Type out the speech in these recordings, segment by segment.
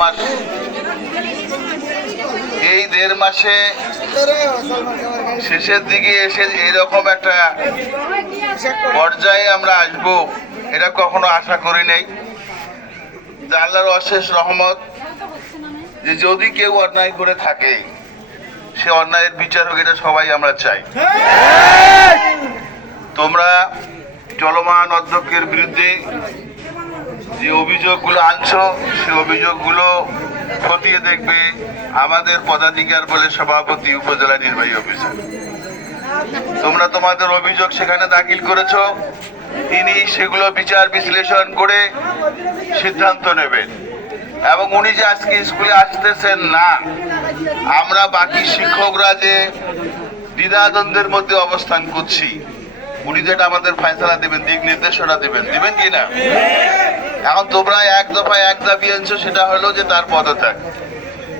মাস। এই দেড় মাসে শেষের দিকে এসে এরকম একটা পর্যায়ে আমরা আসব, এটা কখনো আশা করি নাই। আল্লাহর অশেষ রহমত, যে যদি কেউ অন্যায় করে থাকে, সে অন্যায়ের বিচার হোক এটা সবাই আমরা চাই। তোমরা চলমান অধ্যক্ষের বিরুদ্ধে যে অভিযোগগুলো আনছো, সে অভিযোগগুলো খতিয়ে দেখবে আমাদের পদাধিকার বলে সভাপতি, উপজেলা নির্বাহী অফিসার। তোমরা তোমাদের অভিযোগ সেখানে দাখিল করেছ, তিনি সেগুলো বিচার বিশ্লেষণ করে সিদ্ধান্ত নেবেন। এবং উনি যে আজকে স্কুলে আসতেছেন না, আমরা বাকি শিক্ষকরা যে দ্বিধাদ্বন্দ্বের মধ্যে অবস্থান করছি, উনি যেটা আমাদের ফয়সলা দেবেন, দিক নির্দেশনা দেবেন, দিবেন কি না? এখন তোমরা এক দফায় এক দাবি আনছো, সেটা হলো যে তার পদত্যাগ।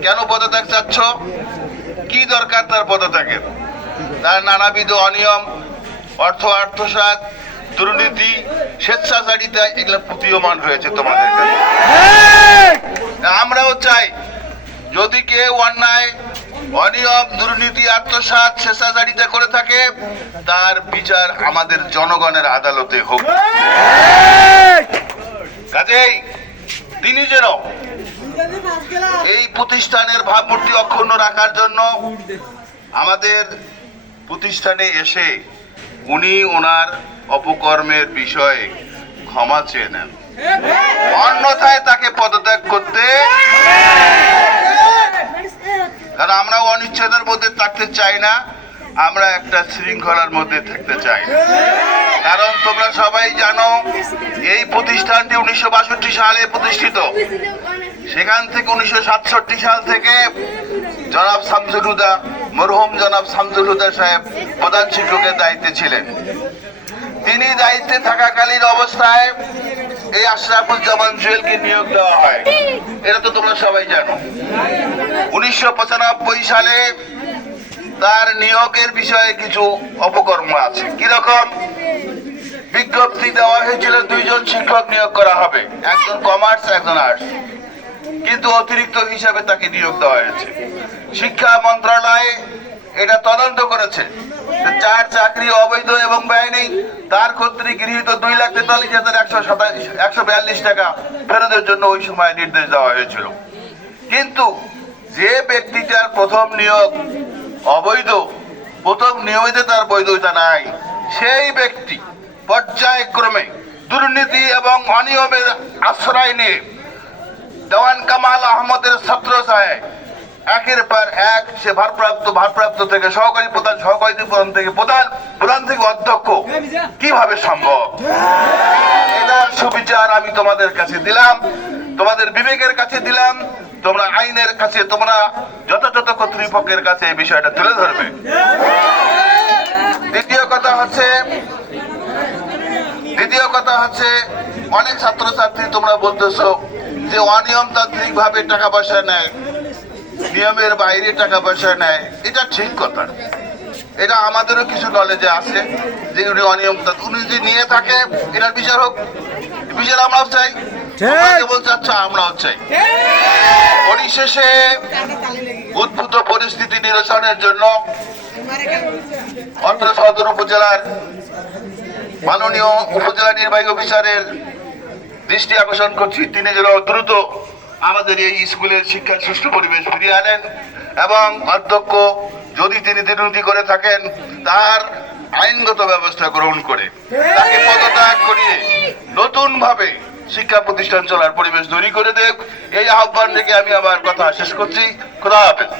কেন পদত্যাগ চাচ্ছ? কি দরকার তার পদত্যাগের? তার নানাবিধ অনিয়ম, অর্থ আত্মসাৎ দুর্নীতি, স্বেচ্ছাচারিতা, এগুলো প্রতীয়মান হয়েছে তোমাদের কাছে। আমরাও চাই, যদি কেউ অন্যায়, অনিয়ম, দুর্নীতি আত্মসাৎ স্বেচ্ছাচারিতা করে থাকে, তার বিচার আমাদের জনগণের আদালতে হোক। কাজেই তিনি যেন এই প্রতিষ্ঠানের ভাবমূর্তি অক্ষুণ্ণ রাখার জন্য আমাদের প্রতিষ্ঠানে এসে উনি ওনার অপকর্মের বিষয়ে ক্ষমা চেয়ে নেন। অন্যথায় তাকে পদত্যাগ করতে কারণ আমরা অনিচ্ছেদের মধ্যে থাকতে চাই না। আমরা একটা শৃঙ্খলার মধ্যে থাকতে চাই। কারণ তোমরা সবাই জানো, এই প্রতিষ্ঠানটি উনিশশো বাষট্টি সালে প্রতিষ্ঠিত। সেখান থেকে উনিশশো সাতষট্টি সাল থেকে জনাব শামসুল হুদা, মরহুম জনাব শামসুল হুদা সাহেব প্রধান শিক্ষকের দায়িত্বে ছিলেন। তিনি দায়িত্বে থাকাকালীন অবস্থায় এই আশরাফুজ্জামান জুয়েলকে নিয়োগ দেওয়া হয়। এটা তো তোমরা সবাই জানো। উনিশশো পঁচানব্বই সালে তার নিয়োগের বিষয়ে কিছু অপকর্ম আছে। কীরকম? বিজ্ঞপ্তি দেওয়া হয়েছিল দুইজন শিক্ষক নিয়োগ করা হবে। একজন কমার্স একজন আর্টস কিন্তু অতিরিক্ত হিসাবে তাকে নিয়োগ দেওয়া হয়েছে। শিক্ষা মন্ত্রণালয় এটা তদন্ত করেছে চার চাকরি অবৈধ এবং ব্যয়নি তার কর্তৃক গৃহীত দুই লাখ তেতাল্লিশ হাজার একশো একশো বিয়াল্লিশ টাকা ফেরতের জন্য ওই সময় নির্দেশ দেওয়া হয়েছিল। কিন্তু যে ব্যক্তিটার প্রথম নিয়োগ অবৈধ। প্রথম নিয়মিত তার বৈধতা নাই। সেই ব্যক্তি পর্যায়ক্রমে দুর্নীতি এবং অনিয়মের আশ্রয় নিয়ে দেওয়ান কামাল আহমদের ছাত্র সাহেব একের পর এক সে ভারপ্রাপ্ত ভারপ্রাপ্ত থেকে সহকারী প্রধান সহকারী প্রধান থেকে প্রধান প্রধান থেকে অধ্যক্ষ। কীভাবে সম্ভব? এটার সুবিচার আমি তোমাদের কাছে দিলাম, তোমাদের বিবেকের কাছে দিলাম। তোমরা আইনের কাছে, তোমরা যথাযথ কর্তৃপক্ষের কাছে এই বিষয়টা তুলে ধরবে। দ্বিতীয় কথা হচ্ছে, দ্বিতীয় কথা হচ্ছে, অনেক ছাত্রছাত্রী তোমরা বলতেছো যে অনিয়মতান্ত্রিক ভাবে টাকা পয়সা নেয়, নিয়মের বাইরে টাকা পয়সা নেয়। এটা ঠিক কথা। এটা আমাদেরও কিছু নলেজে আছে যে উনি অনিয়ম উনি যদি নিয়ে থাকে, এটার বিচার হোক। বিচার আমরাও চাই। যেমন চাচ্ছ আমরাও চাই পরিশেষে উদ্ভূত পরিস্থিতি নিরসনের জন্য অত্র সদর উপজেলার মাননীয় উপজেলা নির্বাহী অফিসারের দৃষ্টি আকর্ষণ করছি। তিনি যেন দ্রুত আমাদের এই স্কুলের শিক্ষার সুষ্ঠু পরিবেশ ফিরিয়ে আনেন এবং অধ্যক্ষ যদি তিনি দুর্নীতি করে থাকেন তার আইনগত ব্যবস্থা গ্রহণ করে। তাকে পদত্যাগ করিয়ে নতুন ভাবে শিক্ষা প্রতিষ্ঠান চলার পরিবেশ তৈরি করে দেব এই আহ্বান থেকে আমি আবার কথা শেষ করছি। খোদা হাফেজ।